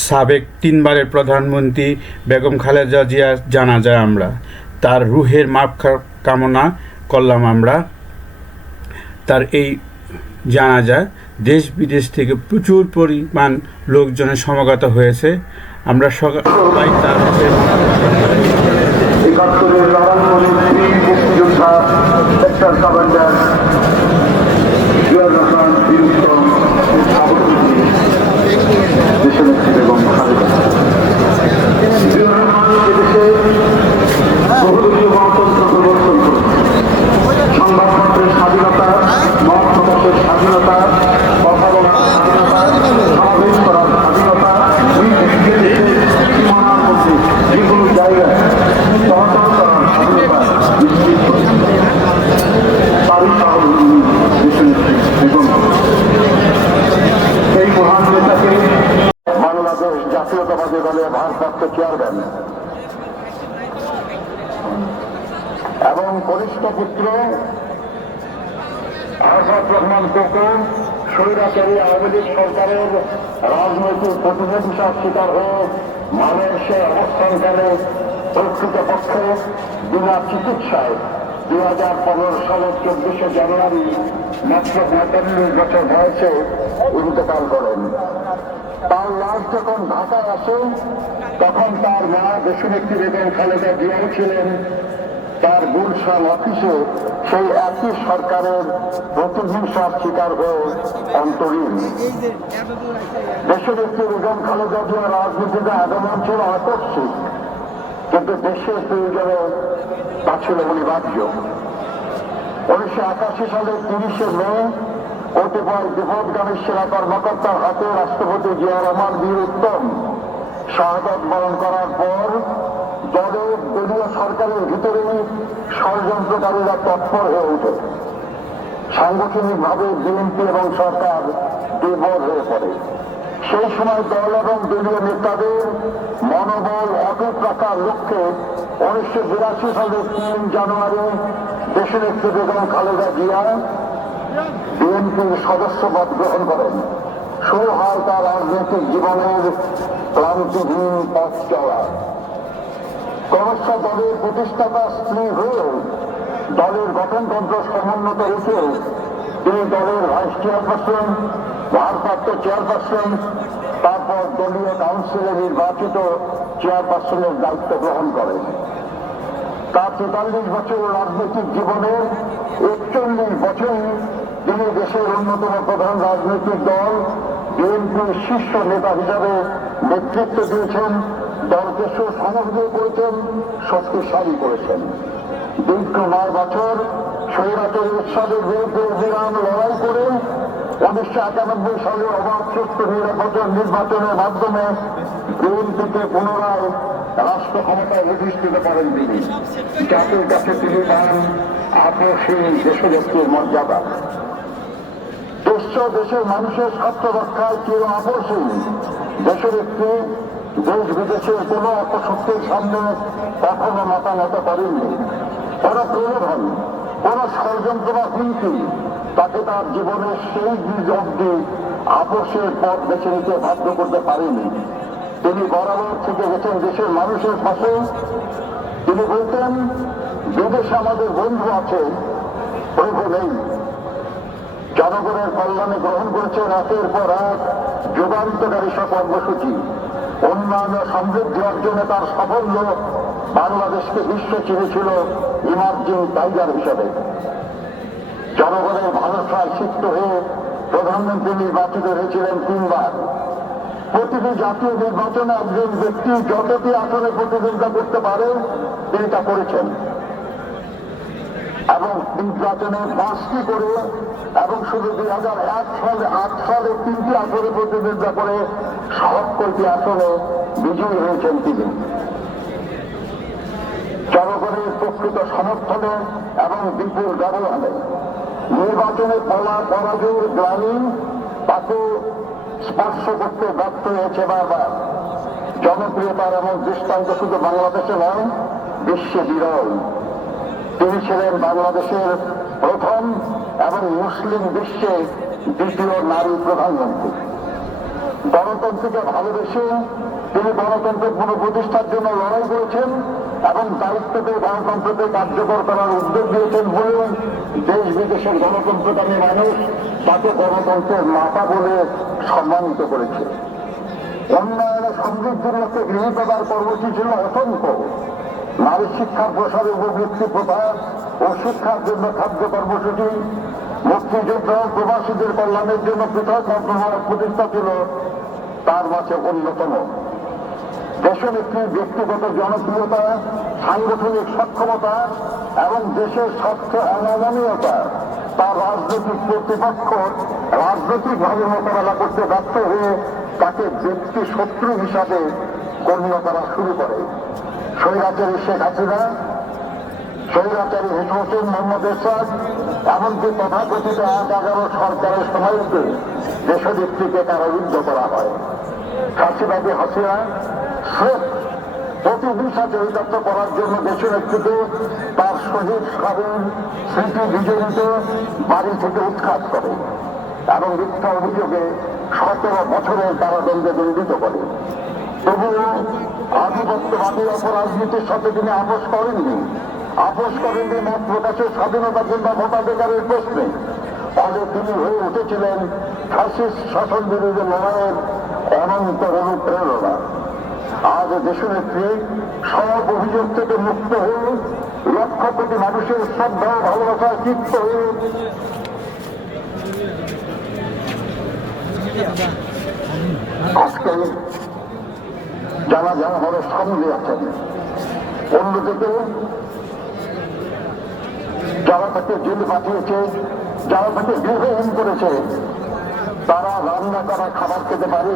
সাবেক তিনবারের প্রধানমন্ত্রী বেগম খালেদা জিয়ার জানাজা আমরা তার রুহের মাপ কামনা করলাম আমরা। তার এই জানাজা দেশ বিদেশ থেকে প্রচুর পরিমাণ লোকজনের সমাগত হয়েছে। আমরা সবাই তার সংবাদপত্রের স্বাধীনতা, মত প্রকাশের স্বাধীনতা, কথা বলার স্বাধীনতা, সমাবেশ করার স্বাধীনতা, সীমানার মধ্যে যে কোনো জায়গায় চলাচল করার স্বাধীনতা নিশ্চিত করেছেন। তারই এবং এই মহান নেতাকে বাংলাদেশ জাতীয়তাবাদী দলের ভারপ্রাপ্ত চেয়ারম্যান এবং কনিষ্ঠ পুত্র আসাদ রহমান কোকো স্বৈরাচারী আওয়ামী লীগ সরকারের রাজনৈতিক প্রতিনিধিত্বের শিকার হয়ে মালয়েশিয়া অবস্থানকালে প্রকৃতপক্ষে বিনা চিকিৎসায় 2015 সালের 24শে জানুয়ারি মাত্র 45 বছর বয়সে ইন্তেকাল করেন। তার লাশ যখন ঢাকায় আসে তখন তার মা দেশনেত্রী বেগম খালেদা জিয়াও ছিলেন তার গুলশান অফিসে সেই একই সরকারের প্রতিহিংসার শিকার হয়ে অন্তরীণ। দেশনেত্রী বেগম খালেদা জিয়া রাজনীতিতে আগমন ছিল আকস্মিক, কিন্তু দেশের প্রয়োজনে তা ছিল অনিবার্য। 1981 সালের 30শে মে কতিপয় বিপদগামী সেনা কর্মকর্তার হাতে রাষ্ট্রপতি জিয়া রহমান বীর উত্তম শাহাদাত বরণ করার পর দলের দলীয় সরকারের ভিতরেই ষড়যন্ত্রকারীরা তৎপর হয়ে ওঠে। সাংগঠনিকভাবে বিএনপি এবং সরকার দুর্বল হয়ে পড়ে। সেই সময় দল এবং দলীয় নেতাদের মনোবল অটুট রাখার লক্ষ্যে 1982 সালের 3 জানুয়ারি দেশনেত্রী বেগম খালেদা জিয়া বিএনপির সদস্যপদ গ্রহণ করেন। শুরু হয় তার রাজনৈতিক জীবনের ক্লান্তিহীন পথ চলা। ক্রমশ দলের প্রতিষ্ঠাতা স্ত্রী হয়েও দলের গঠনতন্ত্র সমুন্নত রেখে তিনি দলের ভাইস চেয়ারপারসন, ভারপ্রাপ্ত চেয়ারপারসন, তারপর দলীয় কাউন্সিলে নির্বাচিত চেয়ারপারসনের দায়িত্ব গ্রহণ করেন। তার 43 বছর রাজনৈতিক জীবনের 41 বছর তিনি দেশের অন্যতম প্রধান রাজনৈতিক দল বিএনপির শীর্ষ নেতা হিসাবে নেতৃত্ব দিয়েছেন, দলকে সুসংগঠিত করেছেন, শক্তিশালী করেছেন। দীর্ঘ 9 বছর স্বৈরাচারী উৎসবের বিরুদ্ধে অবিরাম লড়াই করে 1991 সালে অবাধ সুষ্ঠ নিরপেক্ষ নির্বাচনের মাধ্যমে বিএনপিকে পুনরায় রাষ্ট্র ক্ষমতায় অধিষ্ঠিত করেন তিনি। জাতির কাছে তিনি পান আপসহীন দেশনেত্রীর মর্যাদা। দেশের মানুষের স্বার্থ রক্ষায় চির আপসহীন দেশনেত্রী দেশ বিদেশের কোন অপশক্তির সামনে কখনো মাথা নত করেননি। কোন প্রলোভন, কোন ষড়যন্ত্র বা হুমকি তাকে তার জীবনের সেই বীজ অব্দি আপসের পথ বেছে নিতে বাধ্য করতে পারেনি। তিনি বরাবর থেকে গেছেন দেশের মানুষের পাশে। তিনি বলতেন, বিদেশে আমাদের বন্ধু আছে, প্রভু নেই। জনগণের কল্যাণে গ্রহণ করেছেন একের পর এক যুগান্তকারী সব কর্মসূচি। উন্নয়ন সমৃদ্ধি অর্জনে তার সাফল্য বাংলাদেশকে বিশ্ব চিনেছিল ইমার্জিং টাইগার হিসেবে। জনগণের ভরসায় সিক্ত হয়ে প্রধানমন্ত্রী নির্বাচিত হয়েছিলেন 3 বার। প্রতিটি জাতীয় নির্বাচনে একজন ব্যক্তি যতটি আসনে প্রতিদ্বন্দ্বিতা করতে পারে তিনি তা করেছেন, এবং নির্বাচনে 5টি করে এবং শুধু 2008 সালে 3টি আসনে প্রতিদ্বন্দ্বিতা করে 70টি আসনে বিজয়ী হয়েছেন তিনি। জনগণের প্রকৃত সমর্থনে এবং বিপুল ব্যবধানে নির্বাচনে পরাজয়ের গ্লানি তাকে স্পর্শ করতে ব্যর্থ হয়েছে বারবার। জনপ্রিয়তার এমন দৃষ্টান্ত শুধু বাংলাদেশে নয়, বিশ্বে বিরল। তিনি ছিলেন বাংলাদেশের প্রথম এবং মুসলিম বিশ্বে দ্বিতীয় নারী প্রধানমন্ত্রী। গণতন্ত্রকে ভালোবেসে তিনি গণতন্ত্রের পুনঃপ্রতিষ্ঠার জন্য লড়াই করেছেন এবং দায়িত্বকে গণতন্ত্রকে কার্যকর করার উদ্যোগ দিয়েছেন বলে দেশ বিদেশের গণতন্ত্রকামী মানুষ তাকে গণতন্ত্রের মাতা বলে সম্মানিত করেছে। উন্নয়নে সমৃদ্ধির লক্ষ্যে গৃহীত তার কর্মসূচি ছিল অসংখ্য। নারী শিক্ষার প্রসারে উপবৃত্তি প্রথা ও শিক্ষার জন্য খাদ্য কর্মসূচি, মুক্তিযুদ্ধ প্রবাসীদের কল্যাণের জন্য পৃথক মন্ত্রণালয় প্রতিষ্ঠা ছিল তার মাঝে অন্যতম। দেশনেত্রীর ব্যক্তিগত জনপ্রিয়তা, সাংগঠনিক সক্ষমতা এবং দেশের স্বার্থ অনমনীয়তা তার রাজনৈতিক কর্তৃপক্ষ রাজনৈতিকভাবে মোকাবেলা করতে ব্যর্থ হয়ে তাকে ব্যক্তি শত্রু হিসাবে গণ্য করা শুরু করে। স্বৈরাচারী শেখ হাসিনা, স্বৈরাচারী হোসেন মোহাম্মদ এরশাদ, এমনকি তথাকথিত ১/১১ সরকারের সময়কে দেশনেত্রীকে কারারুদ্ধ করা হয়। ফাঁসিবাদী হাসিনা স্রেফ প্রতিহিংসা চরিতার্থ করার জন্য দেশনেত্রীকে তার শহীদ স্বাধীন স্মৃতি বিজড়িত বাড়ি থেকে উৎখাত করে এবং মিথ্যা অভিযোগে ১৭ বছরের কারাদণ্ডে দণ্ডিত করে। তবুও আধিপত্যবাদী অপরাজনীতির সাথে তিনি আপোষ করেননি। আপোষ করেননি মত প্রকাশের স্বাধীনতা কিংবা ভোটাধিকারের প্রশ্নে। ফলে তিনি হয়ে উঠেছিলেন ফ্যাসিস্ট শাসন বিরোধী লড়াইয়ের অনন্ত অনুপ্রেরণা। আজ দেশনেত্রী সব অভিযোগ থেকে মুক্ত হয়ে লক্ষ কোটি মানুষের শ্রদ্ধা ভালোবাসায় তৃপ্ত হয়ে আজকে যারা যারা হলে সামনে আছেন, অন্যদিকে যারা তাকে জেলে পাঠিয়েছে, যারা তাকে গৃহহীন করেছে, তারা রান্না করা খাবার খেতে পারে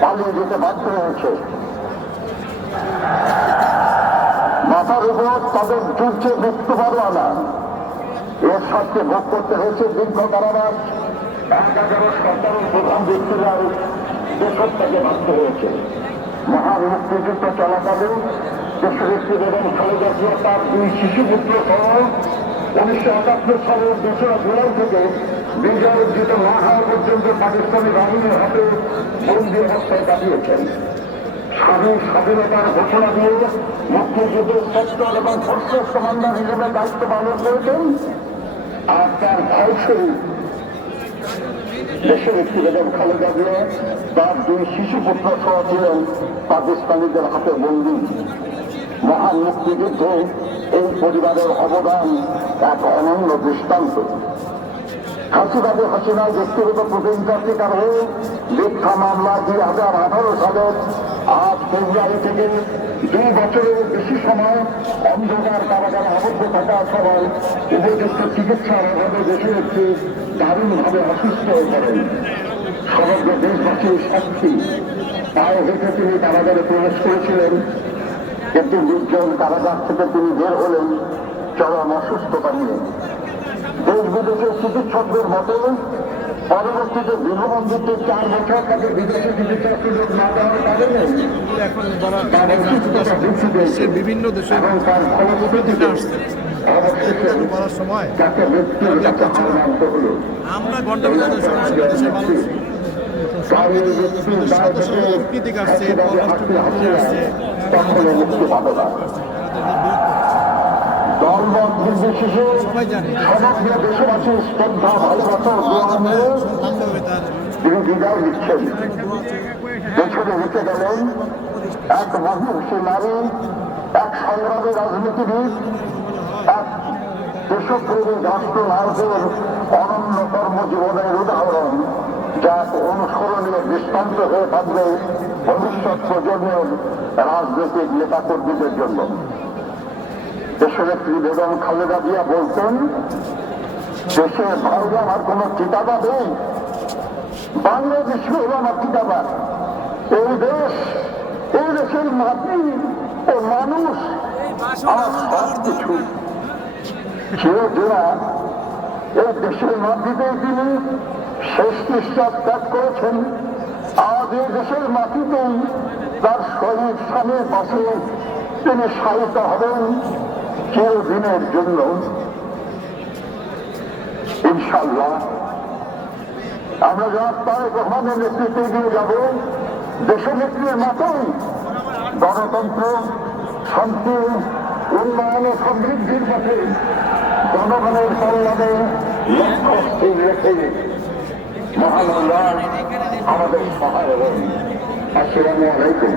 পালিয়ে যেতে বাধ্য হয়েছে। মাথার উপর তাদের চলছে মৃত্যু পরোয়ানা। এর সাথে ভোগ করতে হয়েছে দীর্ঘ কারাবাস। ১/১১ সরকারের প্রধান ব্যক্তিরাও দেশের থেকে বাধ্য হয়েছে। মহান মুক্তিযুদ্ধ চলাকালে দেশনেত্রী বেগম খালেদা জিয়া তার 2 শিশুপুত্র সহ ১৯৭৮ সালের ২রা জুলাই থেকে বিজয় অর্জিত না হওয়া পর্যন্ত পাকিস্তানি বাহিনীর হাতে বন্দী অবস্থায় কাটিয়েছেন। স্বাধীনতার ঘোষণা দিয়ে মুক্তিযুদ্ধের সেক্টর এবং ফোর্সেস কমান্ডার হিসেবে দায়িত্ব পালন করেছেন। আর তার ভাইস্বরূপ দেশনেত্রী বেগম খালেদা জিয়া তার 2 শিশুপুত্র সহ ছিলেন পাকিস্তানিদের হাতে বন্দী। মহান মুক্তিযুদ্ধে এই পরিবারের অবদান এক অনন্য দৃষ্টান্ত। ফাঁসিবাদী হাসিনার ব্যক্তিগত প্রতিহিংসার শিকার হয়ে মিথ্যা মামলা ২০১৮ সালের ৮ ফেব্রুয়ারি থেকে 2 বছরের বেশি সময় অন্ধকার কারাগারে আবদ্ধ থাকা সবাই উপযুক্ত চিকিৎসার অভাবে দেশনেত্রী দারুণভাবে অসুস্থ হয়ে পড়েন। সমগ্র দেশবাসীর সাক্ষী পায়ে হেঁটে তিনি কারাগারে প্রবেশ করেছিলেন, কিন্তু নির্জন কারাগার থেকে তিনি বের হলেন চরম অসুস্থতা নিয়ে। দেশ বিদেশের চিকিৎসকদের মতে পরবর্তীতে গৃহবন্দীতে 4 বছর তাকে বিদেশে চিকিৎসার সুযোগ না দেওয়ার কারণে তার অসুস্থতা বৃদ্ধি পেয়েছে বিভিন্ন দেশে এবং তার ফলশ্রুতিতে অবশেষে তাকে মৃত্যুর কাছে হার মানতে হল। আমরা ঘন্টা দেশের মানুষ কূটনীতিক আসছে, তখনও মুক্তি পাবে না। দলমত নির্বিশেষে সমগ্র দেশবাসীর শ্রদ্ধা ভালোবাসা তিনি বিদায় দিচ্ছেন। পেছনে রেখে গেলেন এক মহিষী নারী, এক সংগ্রামী রাজনীতিবিদ, এক দেশপ্রেমী রাষ্ট্রনায়কের অনন্য কর্মজীবনের উদাহরণ, যা অনুসরণীয় দৃষ্টান্ত হয়ে থাকবে ভবিষ্যৎ প্রজন্মের রাজনৈতিক নেতাকর্মীদের জন্য। দেশনেত্রী বেগম খালেদা জিয়া বলতেন, দেশের বাইরে আমার কোন ঠিকাদার নেই, বাংলাদেশে হল আমার ঠিকাদার। এই দেশ, এই দেশের মাটি ও মানুষ আমার সব কিছু। যারা এই দেশের মাটিতে তিনি শেষ নিঃশ্বাস ত্যাগ করেছেন, আজ এই দেশের মাটিতেই তার শহীদ স্বামীর পাশে তিনি শায়িত হবেন চিরদিনের জন্য। ইনশাআল্লাহ আমরা জনাব তারেক রহমানের নেতৃত্বে এগিয়ে যাব দেশনেত্রীর মতোই গণতন্ত্র, শান্তি, উন্নয়ন ও সমৃদ্ধির পথে জনগণের কল্যাণে লক্ষ্য স্থির রেখে মহান আল্লাহ আমাদের সহায় হন। আসসালামু আলাইকুম।